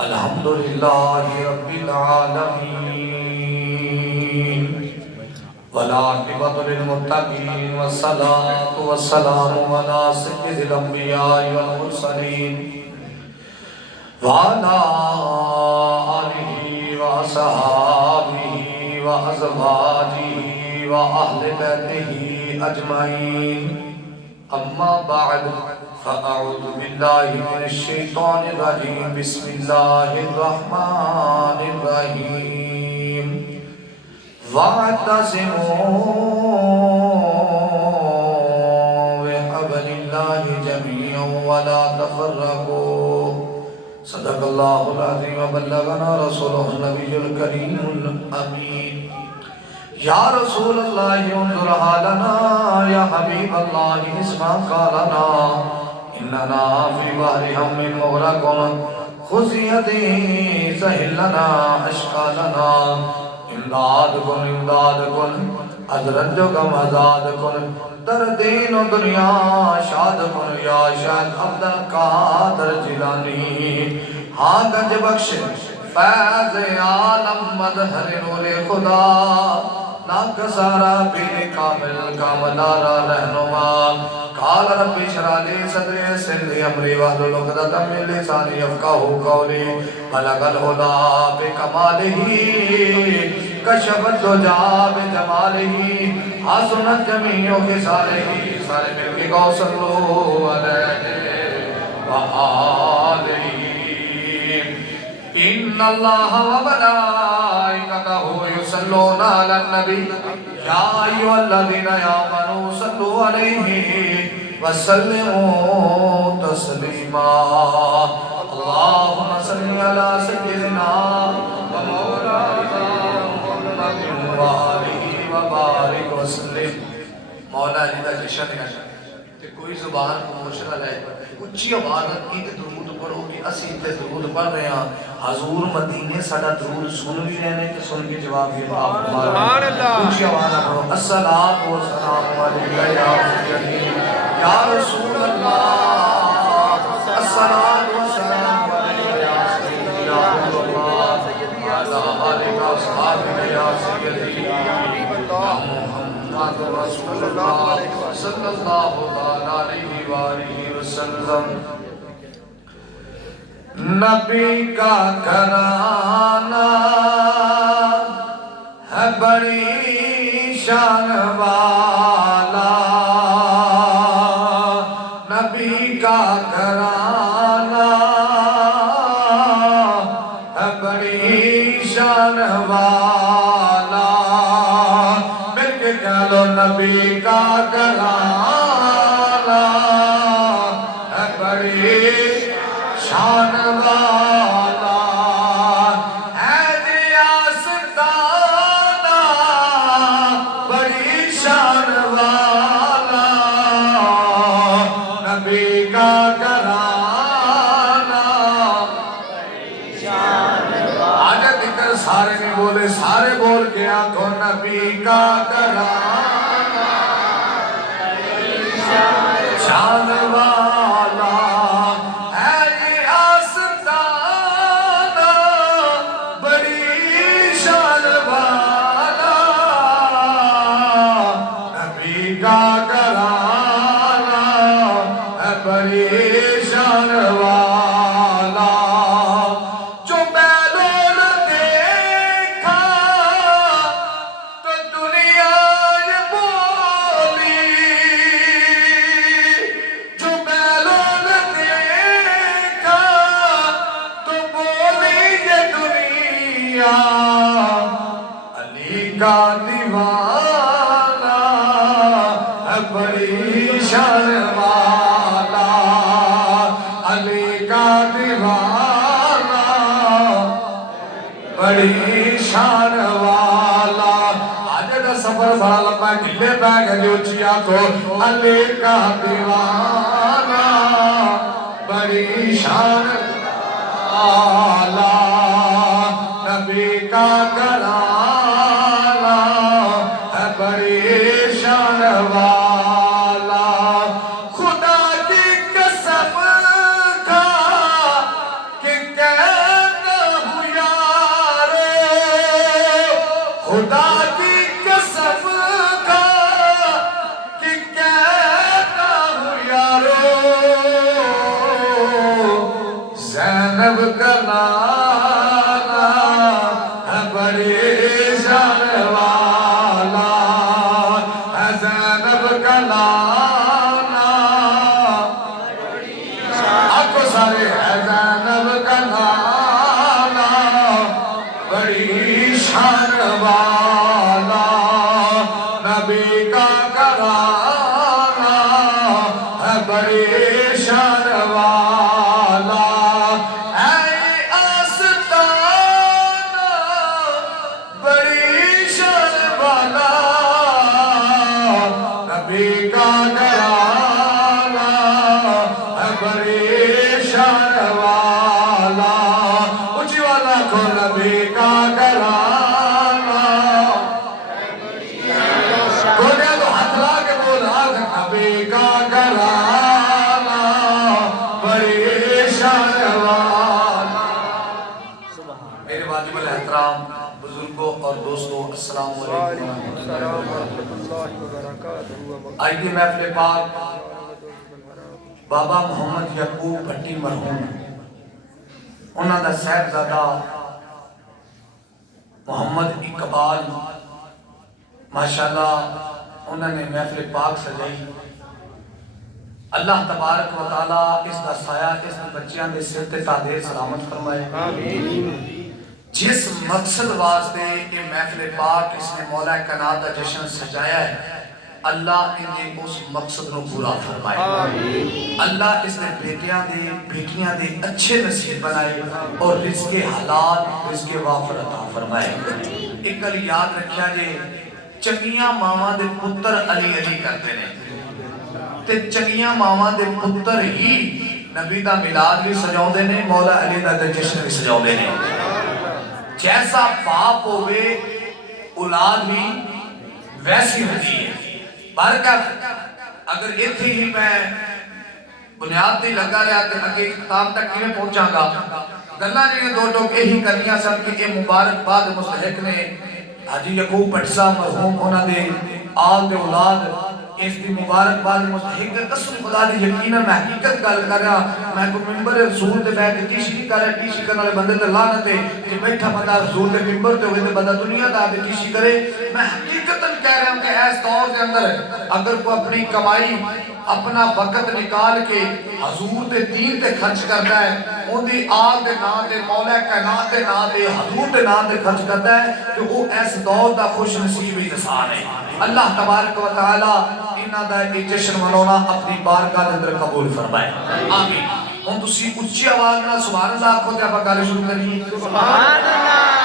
الحمد لله رب العالمين والعاقبة للمتقين والصلاة والسلام على سيد الأنبياء والمرسلين وعلى آله وصحابه وأزواجه وأهل بيته أجمعين أما بعد فأعوذ بالله من الشيطان الرجيم بسم الله الرحمن الرحيم واعتصموا بحبل الله جميعا ولا تفرقوا صدق الله العظيم وبلغنا رسوله النبي الكريم الأمين یا رسول اللہ انظر حالنا یا حبیب اللہ اسمع قالنا اننا فی بحر ہم مغرقون خزیتی سہل لنا اشکالنا امداد کن ازرج کم ازاد کن در دین و دنیا شاد کن یا شاد عبد القادر جیلانی ہاں گنج بخش فیض عالم مظہر نور خدا ناک سارا پیر کامل کاملارا رہنما قال رب اشرح لي صدري ويسر لي امري واحلل عقدة من لساني يفقهوا قولي بلغ الهدى بكماله كشف الدجى بجماله حسنت جميع خصاله سارے مل کے گو صلو علیہ وآلہ ان اللہ وملائکتہ یصلون علی النبی یا ایھا الذین آمنوا صلوا علیہ وسلموا تسلیما اللہم صل علی سیدنا ومولانا محمد وآلہ وبارک وسلم مولا علی دا جشن ہے کہ کوئی زبان کو مشغل ہے اچھی آواز کی درود پڑھو کہ اسی تے درود پڑھ رہے ہیں حضور مدینے ساڈا درود سن بھی رہے ہیں کہ سن کے جواب بھی آپ سبحان اللہ اچھی آواز پڑھو الصلاۃ والسلام علیک یا سیدی یا رسول اللہ الصلاۃ والسلام علیک یا سیدی یا رسول اللہ علی آلک و اصحابہ یا سیدی یا محمد رسول اللہ صلی اللہ علیہ وآلہ وسلم نبی کا گھرانہ ہے بڑی شان والا نبی کا گھرانہ ہے بڑی شان والا مل کے کہہ لو نبی کا گھرانہ ہے بڑی شان والا ہے جی آستانہ بڑی شان والا نبی کا گھرانہ بڑی شان والا آجا دکر سارے نہیں بولے سارے بول کے آنکھوں نبی کا گھرانہ بڑی شان والا پریشان والا جو پہلو نہ دیکھا تو دنیا یہ بولی جو پہلو نہ دیکھا تو بولی یہ دنیا علی کا دیوانہ ہے پریشان والا علی کا دیوانہ بڑی شان والا آج دا سفر بڑا لمبا گلے بیگ جو چیا کو علی کا دیوانہ بڑی شان والا نبی کا گھرانہ ہے بڑی شان والا خدا کی قسم کھا کہ خدا کی قسم کا کہ کہتا ہوں یارو زینب کا نانا ہے بڑی شان والا ہے زینب کا نانا آپ کو سارے ہے زینب کا نانا بڑی شان والا نبی کا گھرانہ ہے بڑی شان والا اے آستانہ بڑی شان والا نبی کا گھرانہ ہے بڑی شان والا اونچی والا کو نبی کا گھرانہ گوڑیا تو ہاتھ لا کے بول آگ نبی کا گھرانہ بڑی شان والا میرے واجب الاحترام بزرگوں اور دوستوں السلام علیکم آئیے محفل پاک بابا محمد یعقوب بھٹی مرحوم انہاں دا صاحبزادہ محمد اقبال ماشاءاللہ انہوں نے محفل پاک سجائی اللہ تبارک و تعالیٰ اس دا سایہ اس بچیاں دے سر تے تادیر سلامت فرمائے جس مقصد واسطے یہ محفل پاک اس نے مولا کائنات دا جشن سجایا ہے اللہ انہیں اس مقصد نو پورا فرمائے اللہ اس نے بیٹیاں دے اچھے نصیب بنائے اور رزق حلال رزق وافر عطا فرمائے ایک گل یاد رکھیا جے چنگیاں ماواں دے پتر علی علی کرتے ہیں تے چنگیاں ماواں دے پتر ہی نبی دا میلاد بھی سجاؤندے نے مولا علی دا جشن بھی سجاؤندے نے جیسا باپ ہوئے اولاد بھی ویسی ہوتی ہے برکت اگر اتھی ہی میں بنیاد دی لگا رہا کہ اگے اختتام تک کیویں پہنچاں گا گلاں جی نے دو ٹوک یہی کرنیاں سن کہ یہ مبارک باد مستحق نے حاجی یعقوب بھٹ صاحب مرحوم انہاں دے آل دے اولاد اس دی مبارک باد مستحق قسم خدا دی یقیناً میں حقیقت گل کر رہا میں کو ممبر رسول تے بیٹھ کے ٹیشی نہیں کر رہا ٹیشی کرنے والے بندے تے لعنت ہے کہ بیٹھا بندہ رسول تے ممبر تے ہوئے تے بندہ دنیا دا تے ٹیشی کرے میں حقیقتاً کہہ رہا ہوں کہ اس دور کے اندر اگر کوئی اپنی کمائی اپنا وقت نکال کے حضور دے دین تے خرچ کرتا ہے ان دی آل دے نام دے مولا کائنات دے نام دے حضور دے نام دے خرچ کرتا ہے تو وہ اس دور دا خوش نصیب انسان ہے اللہ تبارک و تعالی انہاں دا یہ جشن منانا اپنی بارگاہ دے اندر قبول فرمائے آمین ہن تسی اونچی آواز نال سبحان اللہ آکھو تے اپاں گل شروع کریے سبحان اللہ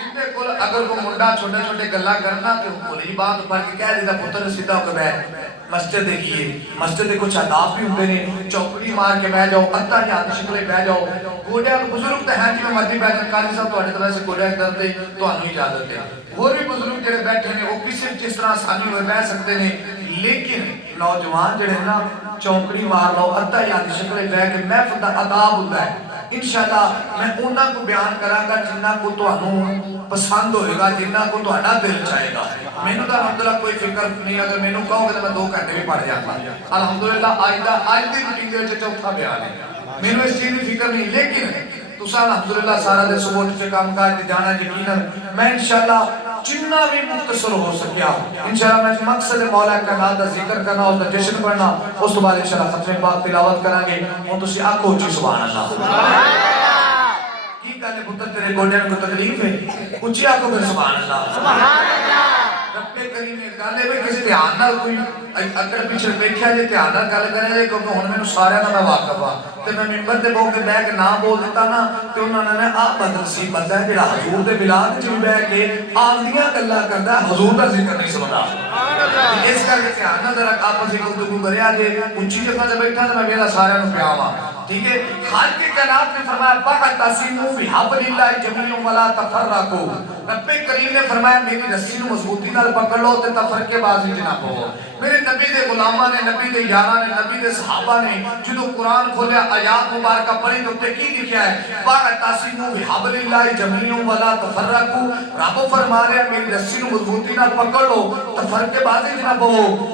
جندے کول اگر کوئی منڈا چھوٹے چھوٹے گلاں کرنا تے بھلی بات پڑھ کے کہہ دیتا پتر سیدھا ہو کے بیٹھ مسجد دیکھیے مسجد دے کچھ آداب بھی ہوندے نے چوکڑی مار کے بیٹھ جاؤ ادھا ہاتھ شکلے بیٹھ جاؤ گوڑیاں بزرگ تے ہیں جی میں مرضی بیٹھ جاؤ قاضی صاحب تواڈے طرح سے گوڑیاں کرتے تانوں اجازت ہے اور بھی بزرگ جڑے بیٹھے نے وہ کسی جس طرح آسانی ہوئے بیٹھ سکتے نے لیکن نوجوان جڑے نا چوکڑی مار لو ادھا ہاتھ شکلے بیٹھ کے محفل دا آداب ہوندا ہے انشاءاللہ میں انہاں کو بیان کراں گا جنہاں کو تانوں پسند ہوئے گا جنہاں کو تہاڈا دل چاہے گا مینوں تو الحمدللہ کوئی فکر نہیں اگر مینوں کہو گے تو میں 2 گھنٹے بھی پڑھ جاتا الحمدللہ آج دی میٹنگ دے وچ چوتھا بیان ہے مینوں اس چیز دی فکر نہیں لیکن تساں الحمدللہ سارا دن صبح اٹھ کے کام کاج تے جانا یقیناً میں انشاءاللہ جتنا بھی مختصر ہو سکیا انشاءاللہ میں مقصد مولا کائنات دا ذکر کرنا اس دا جشن پڑھنا اس تو بعد انشاءاللہ ختم پاک تلاوت کریں گے ہن تسی آکھو جی سبحان اللہ کی گل ہے پتر تیرے گوڈیاں کو تکلیف ہے اونچی آکھو پھر سبحان اللہ سبحان اللہ رب کریم نے گل ہے بھئی کسی دھیان نال کوئی اگر پیچھے بیٹھیا جے دھیان نال گل کرے جے کیونکہ ہن مینوں سارے دا میں واقف ہاں تے میں ممبر تے بہو کے بیٹھ کے نام بول دیتا نا تے انہاں نے بدنصیب بندہ ہے جڑا حضور دے میلاد وچ بیٹھ کے آندیاں گلاں کردا حضور دا ذکر نہیں سندا اس کر کے دھیان نال ذرا آپس وچ گفتگو کریا جے اونچی جگہ تے بیٹھا تے میں ویلا سارے نوں پیاواں ٹھیک ہے خالق کائنات نے فرمایا فَاعْتَصِمُوا بِحَبْلِ اللَّهِ جَمِيعًا وَلَا تَفَرَّقُوا رب کریم نے فرمایا میری رسی نو مضبوطی نال پکڑ لو تے تفرقے بازی نہ پاؤ میرے نبی دے غلامہ نے، نبی دے یارہ نے، نبی دے صحابہ نے جدو قرآن کھولیا آیات مبارکہ پڑھی تو تے کی لکھیا ہے وَاعْتَصِمُوا بِحَبْلِ اللَّهِ جَمِيعًا وَلَا تَفَرَّقُوا رب فرما رہے ہیں میری رسی نو مضبوطی نال پکڑ لو تفرقے بازی نہ پو۔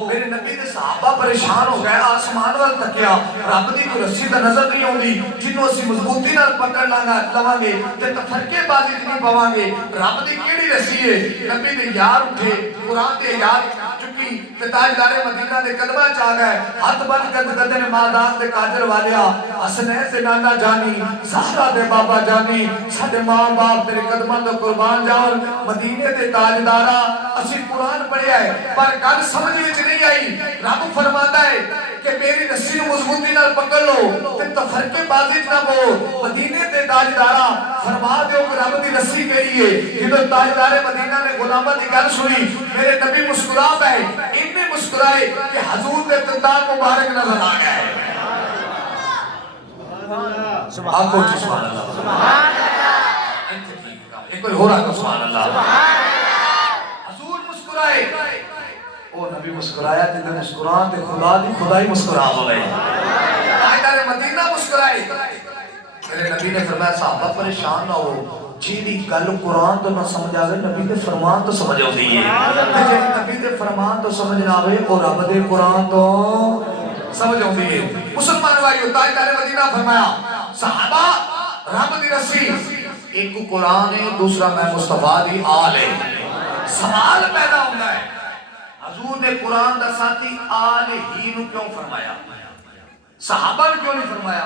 میرے نبی دے صحابہ پریشان ہو گئے آسمان وال تکیا رب دی کوئی رسی تے نظر نہیں ہوندی جنوں اسی مضبوطی نال پکڑ لواں گے تے تفرقے بازی نہیں پواں گے رب دی کیڑی رسی ہے؟ نبی دے یار اٹھے قرآن دے یار چکی تے تاجدار مدینہ دے قدمہ چاہ گئے ہاتھ بند کدے نے مادان دے کاجر والیا حسنین دے نانا جانی زہرا دے بابا جانی ساڈے ماں باپ تیرے قدماں تے قربان جاون مدینے دے تاجدارا اسی قرآن پڑھیا ہے پر گل سمجھ وچ نہیں آئی رب فرماتا ہے کہ میری رسی نو مضبوطی نال پکڑ لو تے تفرقے بازی نہ پو مدینے دے تاجدارا فرما دیو کہ رب دی رسی کیڑی ہے جدوں تاجدار مدینہ نے غلامہ دی گل سنی میرے نبی مسکرا پے اتنے مسکرائے کہ حضور دے دندان مبارک نظر آ گئے آنکھوں کی سبحان اللہ ایک کوئی ہو رہا تھا سبحان اللہ حضور مسکرائے او نبی مسکرایا تے مسکران تے خدا دی خدائی مسکرا ہوئے تاجدار مدینہ مسکرائے میرے نبی نے فرمایا صحابہ پریشان نہ ہو جیڑی گل قرآن تو نہ سمجھ آوے نبی دے فرمان تو سمجھ آوندی ہے جیڑی نبی دے فرمان تو سمجھ نہ آوے اور رب دے قرآن تو سمجھ آوندی ہے مسلمان بھائیو تاجدار مدینہ فرمایا صحابہ رب دی رسی ایک قرآن ہے دوسرا میں مصطفیٰ دی آل ہے سوال پیدا ہوتا ہے حضور نے قرآن دا ساتھی آل ہی نو کیوں فرمایا صحابہ نے کیوں نہیں فرمایا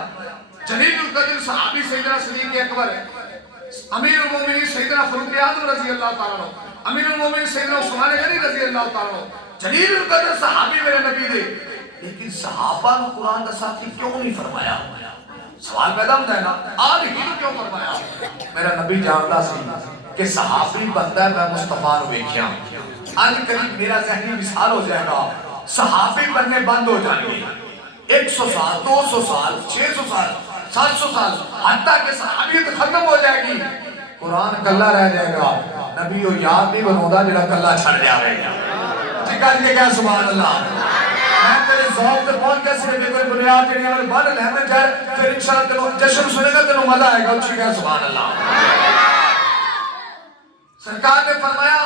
جلیل القدر صحابی سیدنا صدیق اکبر امیر المومنین سیدنا فاروق اعظم رضی اللہ تعالیٰ عنہ امیر المومنین سیدنا عثمان غنی رضی اللہ تعالیٰ عنہ جلیل القدر صحابی میرے نبی دے لیکن صحابہ نے قرآن دا ساتھی کیوں نہیں فرمایا سوال پیدا ہوتا ہے نا آل ہی کیوں فرمایا میرا نبی جانتا سی کہ صحابی بندہ ہے میں مصطفیٰ نو ویکھیا آج قریب میرا ذہنی مثال ہو جائے گا صحابی بننے بند ہو جائیں گے 100 سال 200 سال 600 سال 700 سال حتیٰ کہ صحابیت ختم ہو جائے گی قرآن کلہ رہ جائے گا نبی و یاد نہیں بنودا جڑا کلہ چھڑ جائے گا ٹھیکا جی کیا سبحان اللہ میں تیرے ذوق تے پہنچ کے صرف کوئی بنیاد جڑی عمل بن لے جائے پھر انشاءاللہ تینوں جشن سنے گا تینوں مزہ آئے گا اچھی کیا سبحان اللہ سرکار نے فرمایا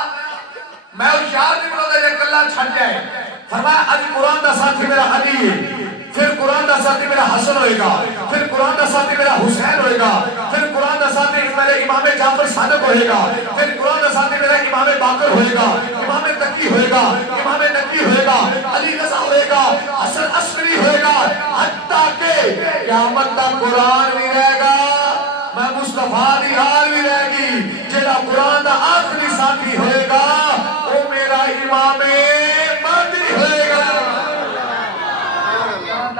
میں اس یار نہیں بنودا جڑا کلہ چھڑ جائے فرمایا آج قرآن دا ساتھی میرا علی ہے پھر قرآن دا ساتھی میرا حسن ہوئے گا پھر قرآن دا ساتھی میرا حسین ہوئے گا پھر قرآن دا ساتھی میرے امام جعفر صادق ہوئے گا پھر قرآن دا ساتھی میرا امام باقر ہوئے گا امام تقی ہوئے گا امام نقی ہوئے گا علی رضا ہوئے گا حسن عسکری ہوئے گا حتیٰ کہ قیامت تک قرآن بھی رہے گا میں مصطفیٰ دی آل بھی رہے گی جیڑا قرآن دا آخری ساتھی ہوئے گا وہ میرا امام مہدی ہوئے گا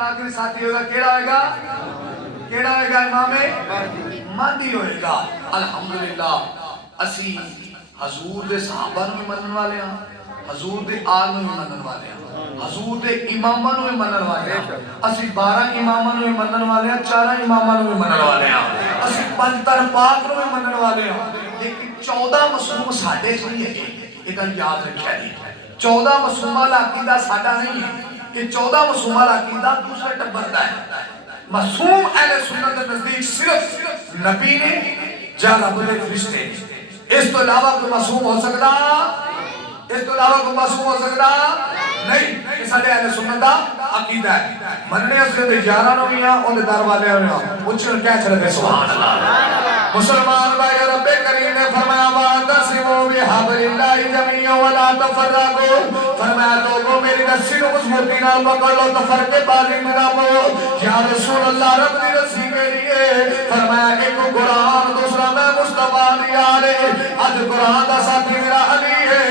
آخری ساتھی ہوگا کیڑا ہوئے گا کیڑا ہوئے گا امام مہدی ہوئے گا الحمدللہ اسی حضور دے صحابہ نو بھی منن والے ہیں حضور دے آل نو بھی منن والے ہیں حضور دے امامہ نو بھی منن والے ہیں اسی 12 امامہ نو بھی منن والے ہیں 4 امامہ نو بھی منن والے ہیں اسی 75 پاک نو بھی منن والے ہیں لیکن 14 مسلم ساڈے چ نہیں ہے یہ گل یاد رکھیا جی 14 مسلمہ والا عقیدہ ساڈا نہیں ہے یہ 14 معصومہ عقیدہ دوسرے ٹبر دا ہے معصوم اہل سنت کے نزدیک صرف نبی نے یا رب دے فرشتے اس تو علاوہ کوئی معصوم ہو سکتا اس تو علاوہ کوئی معصوم ہو سکتا نہیں یہ سارے اہل سنت دا عقیدہ ہے مننے اس کے 11 نو بھی ہیں ان در والے ہوئے ہیں اچھل کہہ چلے سبحان اللہ مسلمان بھائی رب کریم نے فرمایا وَاعْتَصِمُوا بِحَبْلِ اللَّهِ جَمِيعًا وَلَا تَفَرَّقُوا فرمایا لوگوں میری رسی کو مضبوطی نال پکڑ لو تفرقے بازی نہ پاؤ یا رسول اللہ رب دی رسی میری ہے فرمایا ایک قرآن دوسرا میں مصطفیٰ دی آل ہے آج قرآن دا ساتھی میرا علی ہے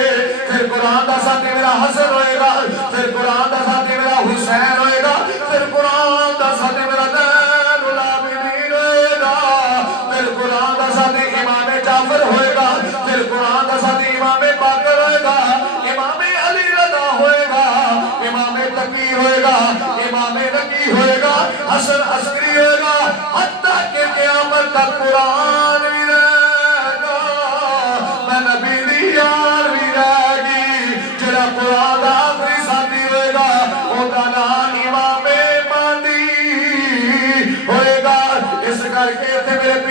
پھر قرآن دا ساتھی میرا حسن ہوئے گا پھر قرآن دا ساتھی میرا حسین ہوئے گا پھر قرآن دا ساتھی میرا زین العابدین ہوئے گا پھر قرآن دا ساتھی امام جعفر ہوئے گا پھر قرآن دا ساتھی امام باقر ہوئے گا امام علی رضا ہوئے گا امام تقی ہوئے گا امام نقی ہوئے گا حسن عسکری ہوئے گا حتیٰ کہ قیامت تک قرآن بھی رہے گا میں نبی دی یار بھی رہے گی جڑا قرآن دا آخری ساتھی ہوئے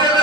3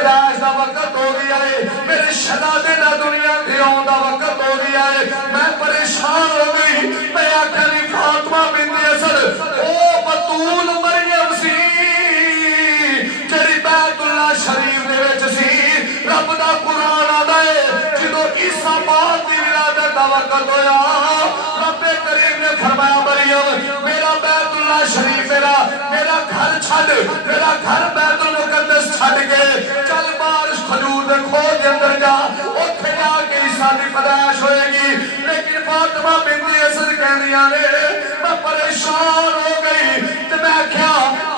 پیدائش دا وقت ہو گیا ہے، میرے شہزادے دا دنیا تے آن دا وقت ہو گیا ہے، میں پریشان ہو گئی، میں آکھنی فاطمہ بنت اسد او بطول مریم سی جڑی بیت اللہ شریف دے وچ سی، رب دا قرآن آندا ہے جدوں عیسیٰ پاک دی ولادت دا وقت ہویا، رب کریم نے فرمایا مریم میرا بیت اللہ شریف میرا گھر چھڈ، میرا گھر بیت المقدس چھڈ کے چل بارش کھجور دے کھو دے اندر جا، اوتھے جا کے عیسیٰ دی پیدائش ہوئے گی۔ لیکن فاطمہ بنت اسد کہندیاں نے میں پریشان ہو گئی تے میں کیا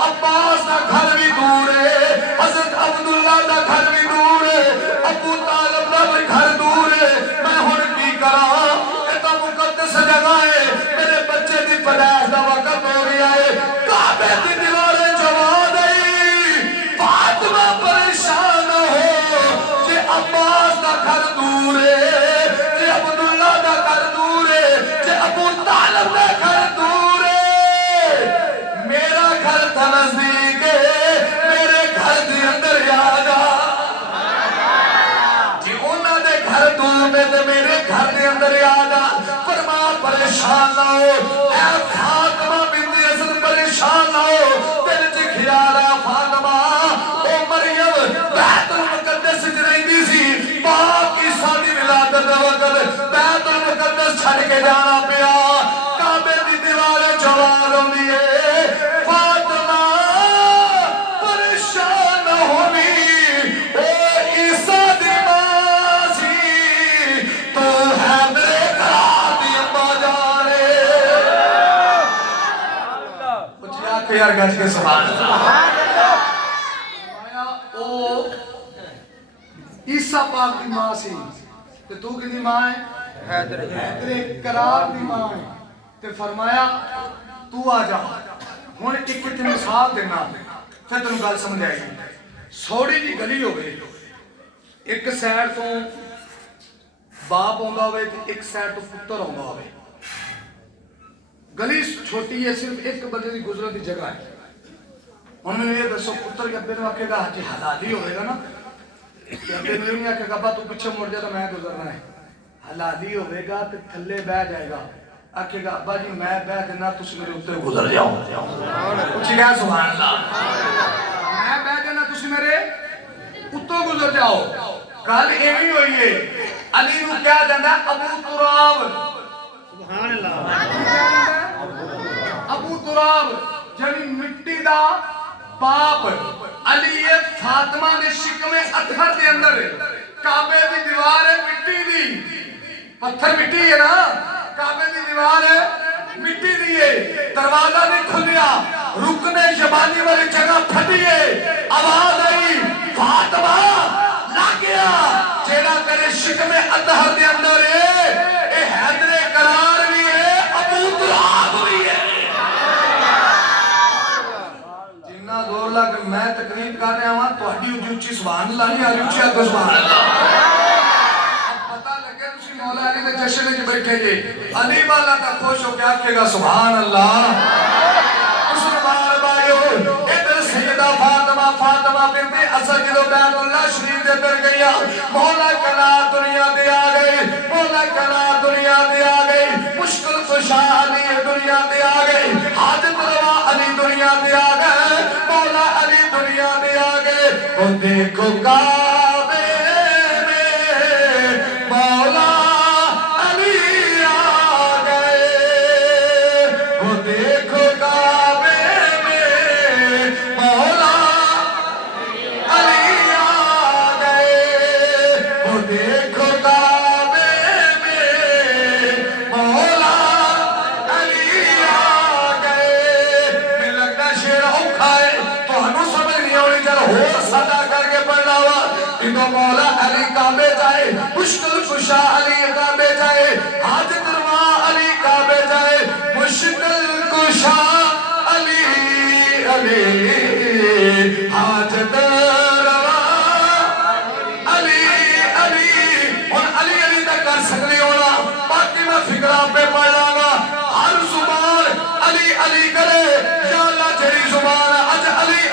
عباس دا گھر بھی دور ہے، حضرت عبداللہ دا گھر بھی دور ہے، ابو طالب دا بھی گھر دور ہے، میں ہن کی کراں؟ اے تو مقدس جگہ ہے، میرے بچے دی پیدائش دا وقت ہو گیا ہے، کعبے دی دیواریں جوا دئی۔ فاطمہ پریشان ہو جے عباس دا گھر دور ہے، جے عبداللہ دا گھر دور ہے، جے ابو طالب دا گھر دور ہے، میرا گھر تھا نزدیک ہے، میرے گھر دی اندر آ جا۔ جی انہاں دے گھر دور میں تے میرے گھر دے اندر آ جا۔ فرما پریشان نہ ہو اے فاطمہ بنت اسد، پریشان نہ ہو، دل چ خیال ہے فاطمہ او مریم بیت المقدس وچ رہندی سی، پاک عیسیٰ دی ولادت دا وقت بیت المقدس چھڈ کے جانا پیا، کعبے دی دیواریں جواب ہوندی ہے۔ فاطمہ پریشان نہ ہونی، او عیسیٰ دی ماں سی، تو ہے میرے قرار دی اماں جان ہے۔ کچھ یاد کے یار گج کے سبحان اللہ۔ فرمایا او عیسیٰ پاک دی ماں سی تے تو کی دی ماں ہے؟ حیدر قرار دی ماں ہے۔ تے فرمایا تو آ جا، ہن ایک تے مثال دینا پھر تینوں گل سمجھ آئے گی۔ سوڑی جی گلی ہوئے، ایک سائڈ تو باپ ہوندا ہوئے تے ایک سائڈ تو پتر ہوندا ہوئے، گلی چھوٹی ہے، صرف ایک بندے دی گزرن دی جگہ ہے۔ ہن میں یہ دسو پتر کے ابے نوں آکھے گا جی حلالی ہوئے گا نا، کہ ابے نوں نہیں آکھے گا ابا تو پیچھے مڑ جا تو میں گزرنا ہے، حلالی ہوئے گا تے تھلے بیٹھ جائے گا، آکھے گا ابا جی میں بیٹھ دینا تسی میرے اوپر گزر جاؤ۔ کچھ کہا سبحان اللہ، میں بیٹھ دینا تسی میرے اوپر گزر جاؤ۔ گل ایویں ہوئی ہے، علی نوں کیا جاندا ابو تراب، سبحان اللہ، ابو تراب یعنی مٹی دا باپ۔ علی فاطمہ نے شکم اطہر دے اندر کعبے دی دیوار ہے مٹی دی، پتھر مٹی ہے نا، کعبے دی دیوار ہے مٹی دی ہے، دروازہ نہیں کھلیا، رکن یمانی والی جگہ پھٹی ہے، آواز آئی فاطمہ لگ گیا، جیڑا کرے شکم اطہر دے اندر ہے، اے حیدر قرار بھی ہے، ابو تراب بھی ہے۔ جنہ زور لگ میں تقریب کر رہا ہوں تو ہڈی اچھی سبحان اللہ نہیں آلی اچھی آگے سبحان اللہ۔ مولا علی دے جشن وچ بیٹھے جے، علی والا تا خوش ہو کے آکھے گا سبحان اللہ۔ مسلمان بھائیو ادھر سیدہ فاطمہ بنت اسد جدوں بیت اللہ شریف دے اندر گئی، مولا کلا دنیا دے آ گئی، مولا کلا دنیا دے آ گئی، مشکل کشا علی دنیا دے آ گئی، حاجت روا علی دنیا دے آ گئے، مولا علی دنیا دے آ گئے۔ وہ دیکھو کعبے میں مولا مولا علی کعبے جائے، مشکل کشا علی کعبے جائے، حاجت روا علی کعبے جائے، مشکل کشا علی حاجت روا علی اور علی تک کر سکتے ہونا، باقی میں فکرہ پہ پڑھ لاغا، ہر زبان علی کرے، یا اللہ جری زبان اج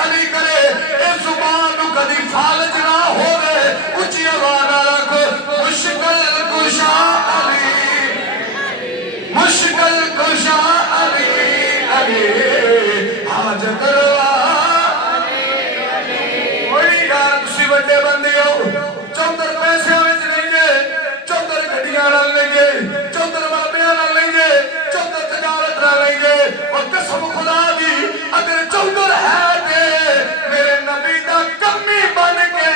علی کرے، اے زبان کدی فالج نہ ہوئے اچھی آواز رکھ مشکل کشا علی مشکل کشا علی علی حاجت روا کوئی یار تسی بڑے بندے ہو چودر پیسے ہوئے نہیں گے چودر گھڑیاں نہ لیں گے چودر بابیاں نہ لیں گے چودر تجارت نہ لیں گے اور قسم خدا دی اگر چودر ہے کہ میرے نبی دا کمی بن کے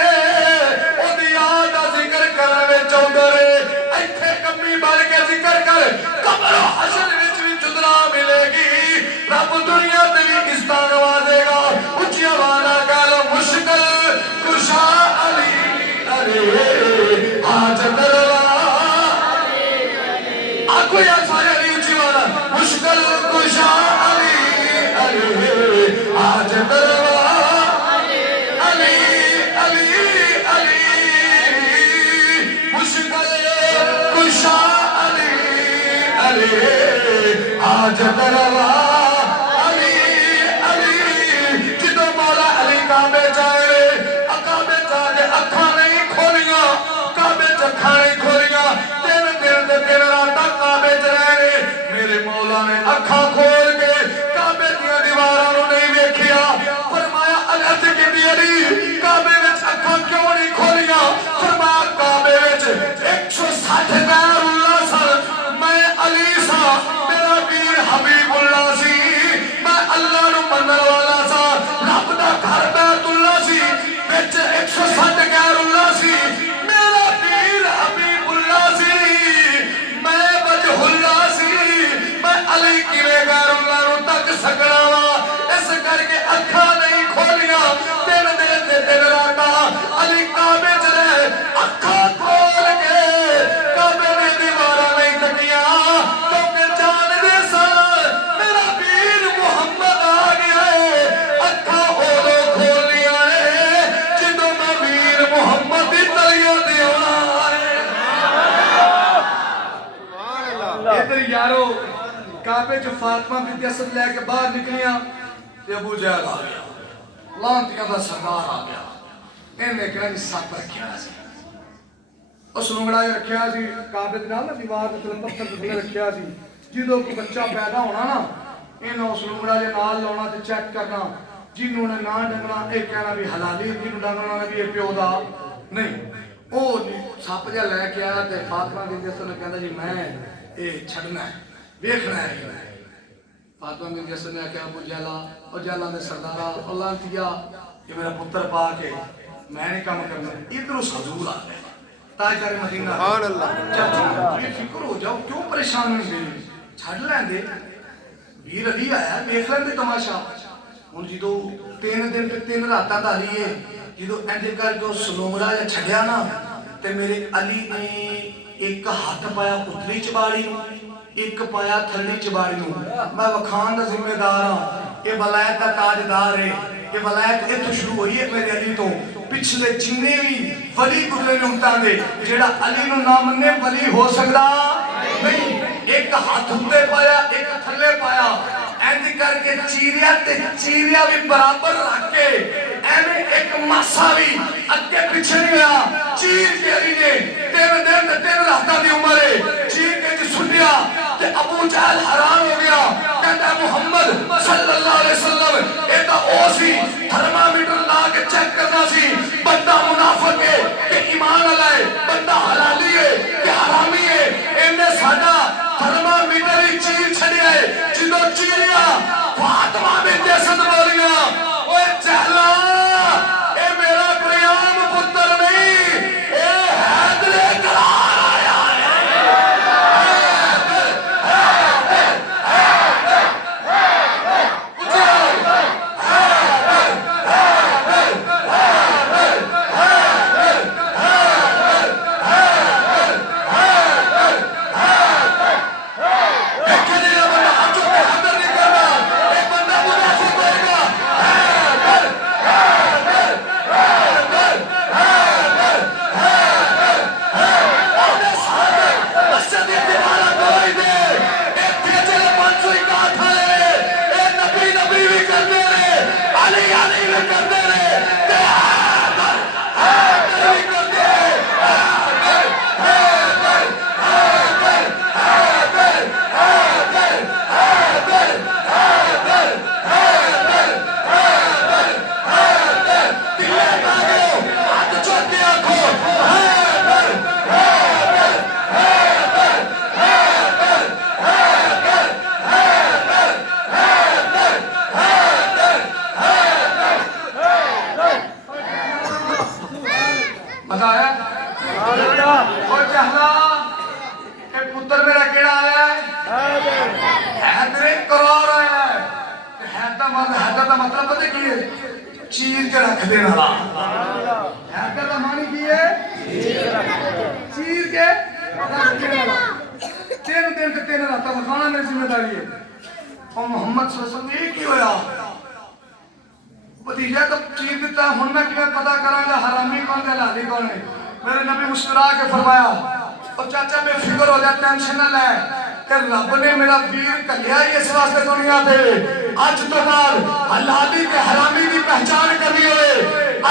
او دی یاد ذکر کرنے چودر ایتھے کمی بن کے ذکر کر قبر و حشر وچ بھی چودرا ملے گی رب دنیا تے بھی عزت نوازے گا اونچی آواز نال مشکل کشا علی علی حاجت روا آکو یا سارے علی اونچی آواز مشکل کشا علی علی حاجت روا علی علی علی مشکل کشا علی علی حاجت روا علی علی جدو مولا علی کعبے جائے کعبے جائے اکھاں نہیں کھولیاں کعبے اکھاں نہیں کھولیاں تین دن دے تین راتاں کعبے چ رہے میرے مولا نے اکھاں کھول کے کعبے دیاں دیواراں نوں نہیں ویکھیا فرمایا عرض کیتی علی کعبے وچ اکھاں کیوں نہیں کھولیاں فرمایا کعبے وچ 160 غیر اللہ سن میں علی سا میرا پیر حبیب اللہ سی میں اللہ نو منن والا سا رب دا گھر بیت اللہ سی وچ 160 غیر اللہ سی میرا پیر حبیب اللہ سی میں وجہ اللہ سی میں علی کیویں غیر اللہ نو تک سکنا وا اس کر کے اکھاں نہیں کھولیاں تین دن تے تین راتاں علی کعبے چ رہے اکھاں کھول کے کعبے دی دیواراں نہیں تکیاں کیونکہ جان دے سن میرا پیر محمد آ گیا ہے اکھاں اودوں کھولیاں نے جدوں میں پیر محمد دی تلیاں تے آنا ہے ادھر یارو کعبے جو فاطمہ بنت اسد لے کے باہر نکلیاں تے ابو جہل آ گیا لانتیاں دا سردار آ گیا انہیں کہا جی سپ رکھیا سی اس لنگڑا رکھیا سی کعبے دے نال دیوار تے پتھر تے تھلے رکھیا سی جدوں کوئی بچہ پیدا ہونا نا انہاں اس لنگڑا دے نال لاؤنا تے چیک کرنا جنوں نے نہ ڈنگنا اے کہنا بھی حلالی جنوں ڈنگنا نے بھی اے پیو دا نہیں او سپ جا لے کے آیا تے فاطمہ بنت اسد نے کہندا جی میں اے چھڈنا ہے ویکھنا ہے فاطمہ بنت اسد نے کہا ابو جہلا او جہلاں دے سردارا او لانتیا یہ میرا پتر پا کے میں نے کام کرنا ادھر اس حضور آ گئے تاجدار مدینہ سبحان اللہ چاچی یہ فکر ہو جاؤ کیوں پریشان ہوئے چھڑ لیں دے ویر علی آیا دیکھ لیں دے تماشا ان جدو تین دن تے تین راتاں دا علی ہے جدو اینجے کر جو سلونگڑا یا چھڑیا نا تے میرے علی نے ایک ہاتھ پایا اتری چباڑی نو ایک پایا تھلی چباڑی نو میں وکھان دا ذمہ دار ہاں یہ ولایت دا تاجدار ہے یہ ولایت اتھوں شروع ہوئی ہے میرے علی تو پچھلے جننے بھی ولی گزرے نے امتان دے جیڑا علی نو نام نے ولی ہو سکتا نہیں ایک ہاتھ ہوتے پایا ایک تھلے پایا اینج کر کے چیریا بھی برابر رکھ کے اینے ایک ماسا بھی اگے پیچھے نہیں ہوا چیر کے علی نے تین رہتا دی عمر ہے چیر کے جی سنیا کہ ابو جہل حرام ہو گیا کہتا ہے محمد صلی اللہ علیہ وسلم ایتا اوسی تھرمامیٹر لا کے چیک کرنا سی بندہ منافق ہے کہ ایمان علائے بندہ حلالی ہے کہ حرامی ہے انہیں ساڑھا تھرمامیٹر ہی چیر چھڑیا ہے جدو چیریا فاطمہ بنت اسد بولیا اوہ جہلا اے میرا کوئی عام پتر نہیں اے حیدر قرار آیا فرماتا ہے حیدر کا مطلب پتہ کی ہے؟ چیر کے رکھ دینا والا. حیدر کا معنی کی ہے؟ چیر کے رکھ دینا والا. تین دن کے تین راتہ مکھانا میری ذمہ داری ہے. اور محمد صلی اللہ علیہ وسلم یہ کی ہویا بھتیجا کب چیر دیتا ہے ہن میں کیا پتا کراں گا حرامی کون ہے حلالی کون ہے. میرے نبی مسکرا کے فرمایا اور چاچا بے فکر ہو جائے ٹینشن نہ لے کہ رب نے میرا پیر کلیا ہی اس واسطے دنیا دے اج تو بعد حلالی تے حرامی دی پہچان کرنی ہوئے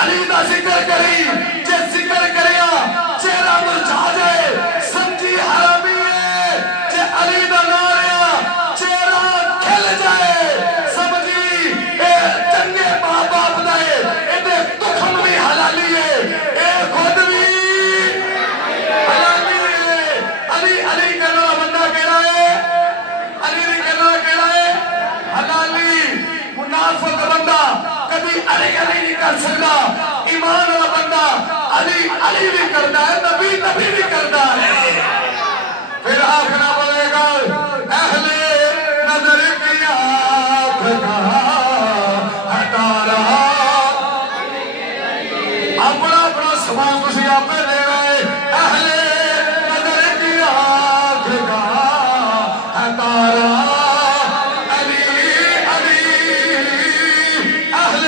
علی دا ذکر کری جے ذکر کریا چہرہ مرجھا جائے سمجھی حرامی ہے جے علی دا نام لیا چہرہ کھل جائے سمجھی اے چنگے ماں باپ دے اے دے تخم بھی حلالی ہے اے خود بھی حلالی ہے. علی علی کرنا بندہ کہنا ہے علی نہیں کرنا کہنا ہے حلالی. منافق بندہ کبھی علی علی نہیں کر سکتا. ایمان والا بندہ علی علی بھی کرتا ہے نبی نبی بھی کرتا ہے. پھر آخنا بولے گا اہل نظر کی آنکھ کا ہٹارا اپنا اپنا سوال تسی آپ دے رہے اہل نظر کی آنکھ کا ہٹارا علی علی اہل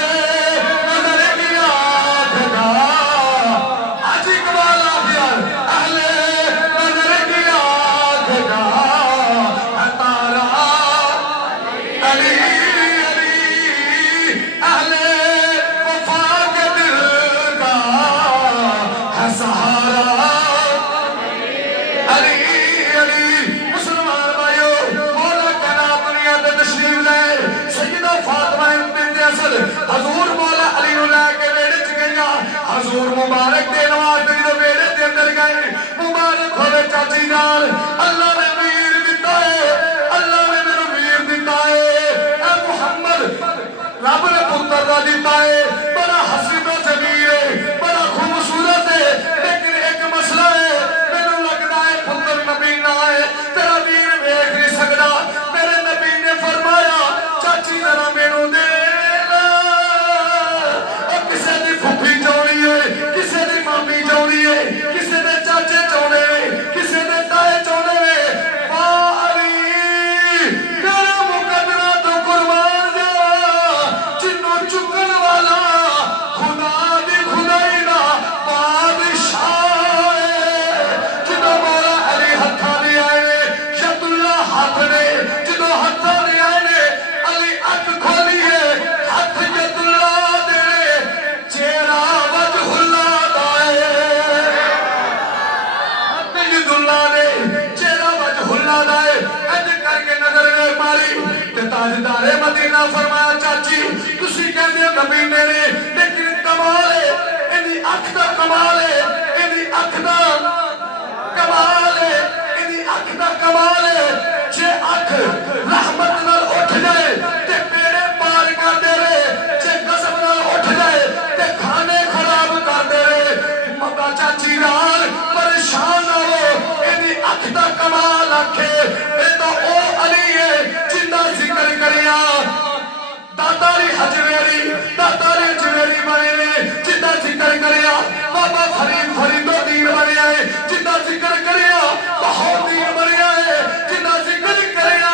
نظر کی آنکھ کا آج اقبال آ گیا اہل نظر کی آنکھ کا ہٹارا علی علی اہل وفا کے دل کا ہے سہارا. علی علی مسلمان بھائیو مولا کہنا دنیا تے تشریف لے سیدہ فاطمہ بنت اسد حضور مولا علی نو لے کے بیڑے چ گئیاں. حضور مبارک دے نواز تے جو بیڑے دے اندر گئے مبارک ہوے چاچی نال اللہ نے ویر دتا ہے اللہ نے میرے ویر دتا ہے. اے محمد رب نے پتر دا دتا ہے بڑا حسین و جمیل ہے بڑا خوبصورت ہے لیکن ایک مسئلہ ہے مینوں لگدا ہے پتر نبی نہ ہے تیرا ویر ویکھ نہیں سکدا. میرے نبی نے فرمایا چاچی ذرا مینوں دے اور کسے دی پھپھی چاہنی ہے کسے دی مامی چاہنی ہے کسے دے چاچے چاہنے ہیں کسے دے تائے چاہنے ہیں. واہ علی تیرا مقدرہ تو قربان جا جنوں چکن والا خدا دی خدائی دا بادشاہ ہے. جدوں مولا علی ہتھاں دے آئے ید اللہ ہاتھ نے جدوں ہتھاں دے آئے علی اکھ کھولی ہے ہاتھ ید اللہ دے چہرہ وجہ اللہ دا ہے. ہاتھ ید اللہ دے چہرہ وجہ اللہ دا ہے. اج کر کے نظر نے ماری تے تاجدار مدینہ فرمایا چاچی تسی کہندے نبی نے لیکن کمال ہے اینی اکھ دا کمال ہے اینی اکھ دا کمال ہے اینی اکھ دا کمال ہے. جے اکھ رحمت نال اٹھ جائے تے بیڑے پار کر دے رہے جے غضب نال اٹھ جائے تے کھانے خراب کر دے رہے. مبا چاچی نال پریشان نہ ہو اینی اکھ دا کمال آکھے اے تو او علی ہے جندا ذکر کریا داتاری حجویری داتاری حجویری بنے نے جندا ذکر کریا بابا فرید فرید و دین بنے آئے جندا ذکر کریا بہت دین بنے آئے جندا ذکر کریا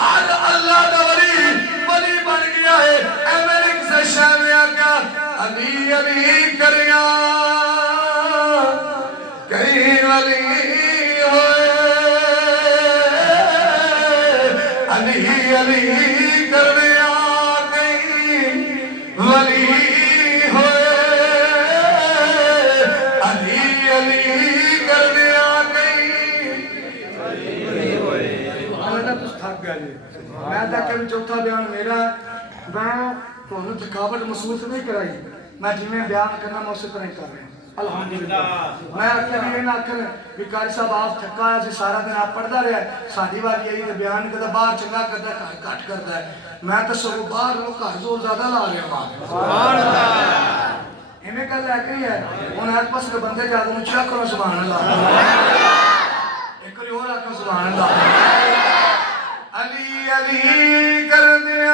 حال اللہ دا ولی ولی بن گیا ہے. امریک سے شہر میں آگیا علی علی کریا کئی ولی ہوئے علی علی کریا کئی ولی ہوئے علی علی کریا کئی ولی ہوئے. اللہ تس تھک گیا جی میں تک کہ چوتھا بیان میرا میں تمہیں تھکاوٹ محسوس نہیں کرائی میں جی میں بیان کرنا میں اسی طرح کر رہا ہوں الحمدللہ. میں آکھیا بھی یہ نہ آکھن بھی قاری صاحب آپ تھکا ہے سارا دن آپ پڑھتا رہا ہے ساری بات یہی بیان کرتا باہر چنگا کرتا ہے کٹ کرتا ہے. میں تو سب باہر لوگ گھر زور زیادہ لا رہے ہیں سبحان اللہ. ہمیں کل ہے کہ ہے انہیں آج پاس کے بندے جاتے ہیں چاہ کرو سبحان اللہ ایک اور آکھا سبحان اللہ. علی علی کر دیا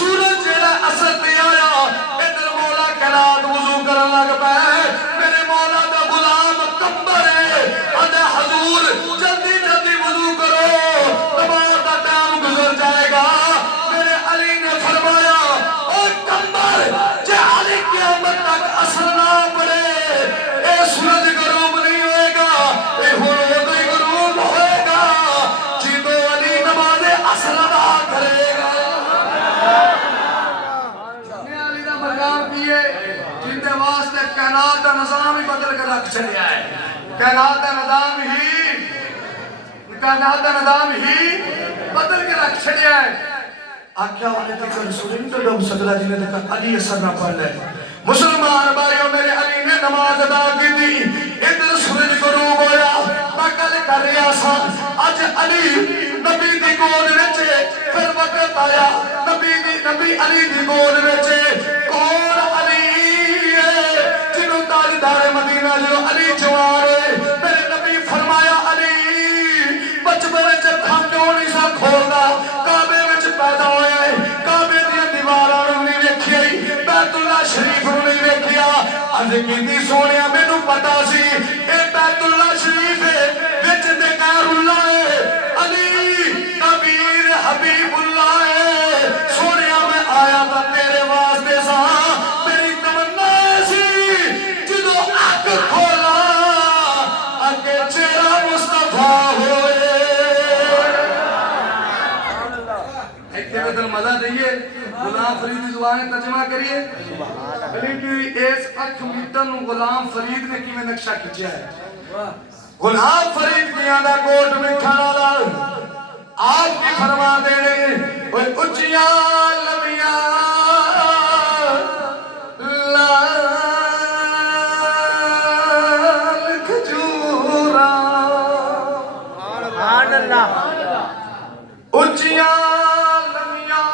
سورج جڑا اثر تے آیا ادھر مولا کائنات وضو کرن لگ پئے میرے مولا دا غلام کمبر ہے آدھے حضور جلدی جلدی وضو کرو نماز دا ٹائم گزر جائے گا میرے علی نے فرمایا او کمبر جے علی قیامت تک اثر نہ پڑے اے سورج غروب نہیں ہوئے گا اے ہولو ہی غروب ہوئے گا جدو علی نماز اثر ادا کرے گا علی دا مقام کیے جن دے واسطے کائنات دا نظام ہی بدل کر رکھ چلیا ہے کائنات دا نظام ہی بدل کے رکھ چلیا ہے آکھیا والے تک رسول نہیں تو ڈوب سکتا جنہیں دیکھا علی اثر نہ پڑ لے مسلمان بھائیوں میرے علی نے نماز ادا کی تھی ادھر سورج غروب ہویا میں گل کر رہا سا اج علی نبی دی گود وچ پھر وقت آیا نبی علی دی گود وچ کون علی ہے جنوں تاجدار مدینہ جو علی جوان ہے میرے نبی فرمایا علی بچپن وچ اکھاں کیوں نہیں سا کھولدا کعبے وچ پیدا ہویا ہے کعبے دی دیواراں نوں نہیں ویکھیا بیت اللہ شریف نوں نہیں ویکھیا عرض کیتی سونیا مینوں پتہ سی اے بیت اللہ شریف ہے وچ تے غیر اللہ ہے علی کبیر حبیب اللہ ہے سونیا میں آیا تھا تیرے واسطے سا میری تمنا سی جدو اکھ کھولا اگے چہرہ مصطفیٰ ہوئے ایک بدل مزہ دئیے غلام فرید کی زبان ترجمہ کریے کہ اس اکھ میٹر نو غلام فرید نے کیویں نقشہ کھچیا ہے غلام فرید میاں دا کوٹ مٹھانا لال آپ کی فرما دینے وہ اچھیاں لمیاں لال کھجورا سبحان اللہ اچھیاں لمیاں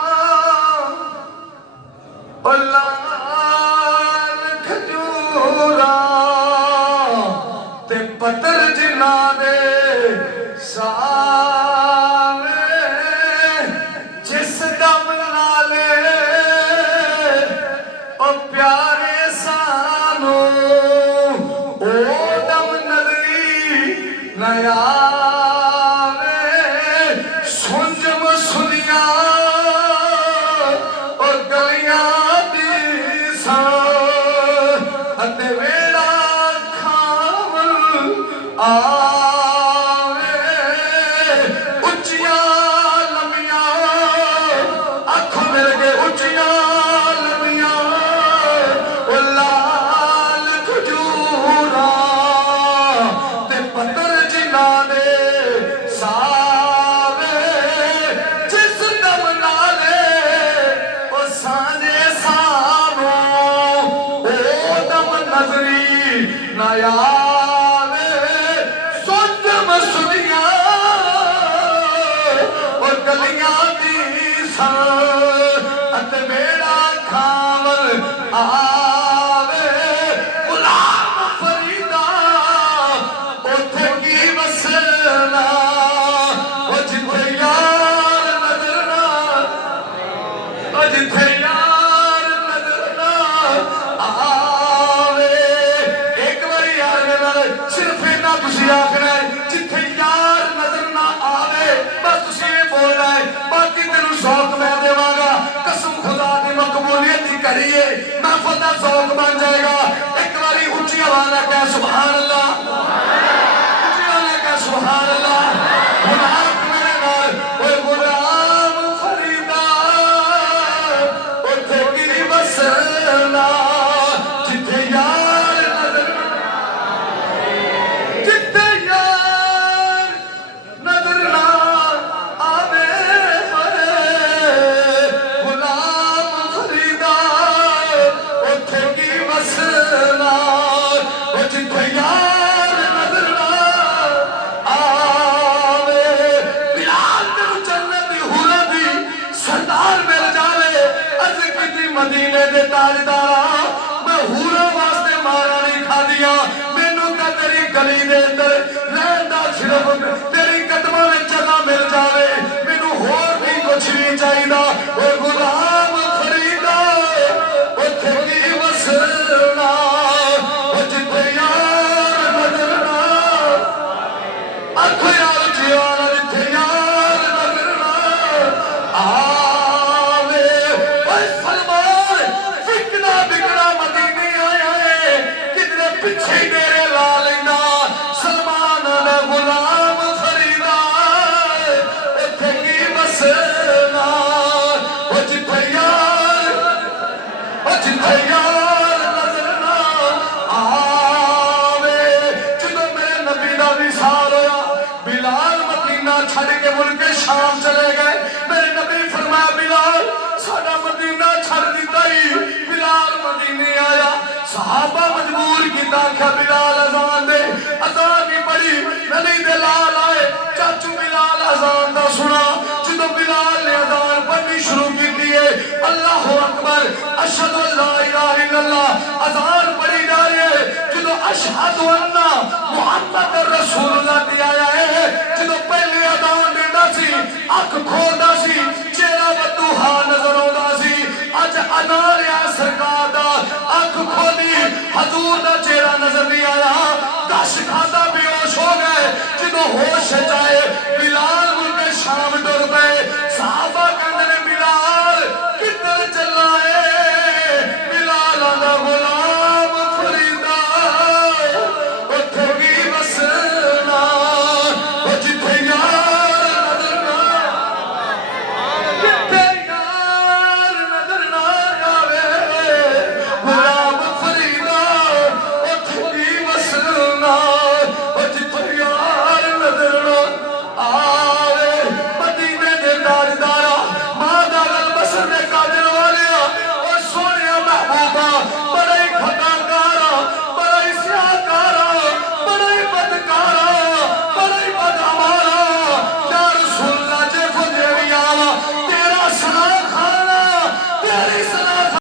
لال کھجورا تے پتر جنا دے سامنے جس دم نالے او پیارے سانو او دم نظری نیا سنجم سنیا اور گلیاں دی سان اتے ویڑا کھاول آوے اچھیاں لمیاں اکھوں مل کے اچھیاں لمیاں او لال کھجورا تے پتر جنا دے ساوے جس دم نالے او سانجے سانو او دم نظری نیا گلیاں دی سان ات میرا کھاول آوے غلام فریدا اوتھے کی وسنا او جتھے یار نظر نہ او جتھے یار نظر نہ آوے ایک باری یار نال صرف اینا تسی آکھنا ہے جتھے یار نظر نہ آوے بس تسی بولنا ہے باقی تینوں شوق میں دے گا قسم خدا دی مقبولیت ہی کریے محفل دا ذوق بن جائے گا ایک باری اونچی آواز ہے کہ سبحان اللہ اونچی آواز ہے کہ سبحان اللہ غلام میرے نال اوے غلام فریدا اوتھے کی وسنا جتھے یار نظر جتھے یار نظر نہ مدینے دے تاجدارا میں ہورا واسطے مارا نہیں کھا دیا مینوں تے تیری گلی دے اندر رہن دا صرف تیری قدماں وچ جگہ مل جاوے مینوں ہور بھی کچھ نہیں چاہیدا او غلام مدینہ چھڑ کے ملک شام چلے گئے میرے نبی فرمایا بلال ساڈا مدینہ چھڑ دیتا ہی بلال مدینے آیا صحابہ مجبور کی تاکہ بلال اذان دے اذان کی پڑھی نبی دلال آئے چاچو بلال اذان دا سنا جدو بلال نے اذان پڑھنی شروع کی دیئے اللہ اکبر اشہد اللہ الہ الا اللہ اذان پڑھی جا رہے ہیں جدو اشہد اللہ محمد رسول اللہ دی آیا ہے جدو پہلے اذان دینا سی اکھ کھودا سی چہرہ بدوہا نظر ہوتا سی اج اذان یا سرکار دا اکھ کھولی حضور دا چہرہ نظر نہیں آیا کش کھاتا بیوش ہو گئے جدو ہوش جائے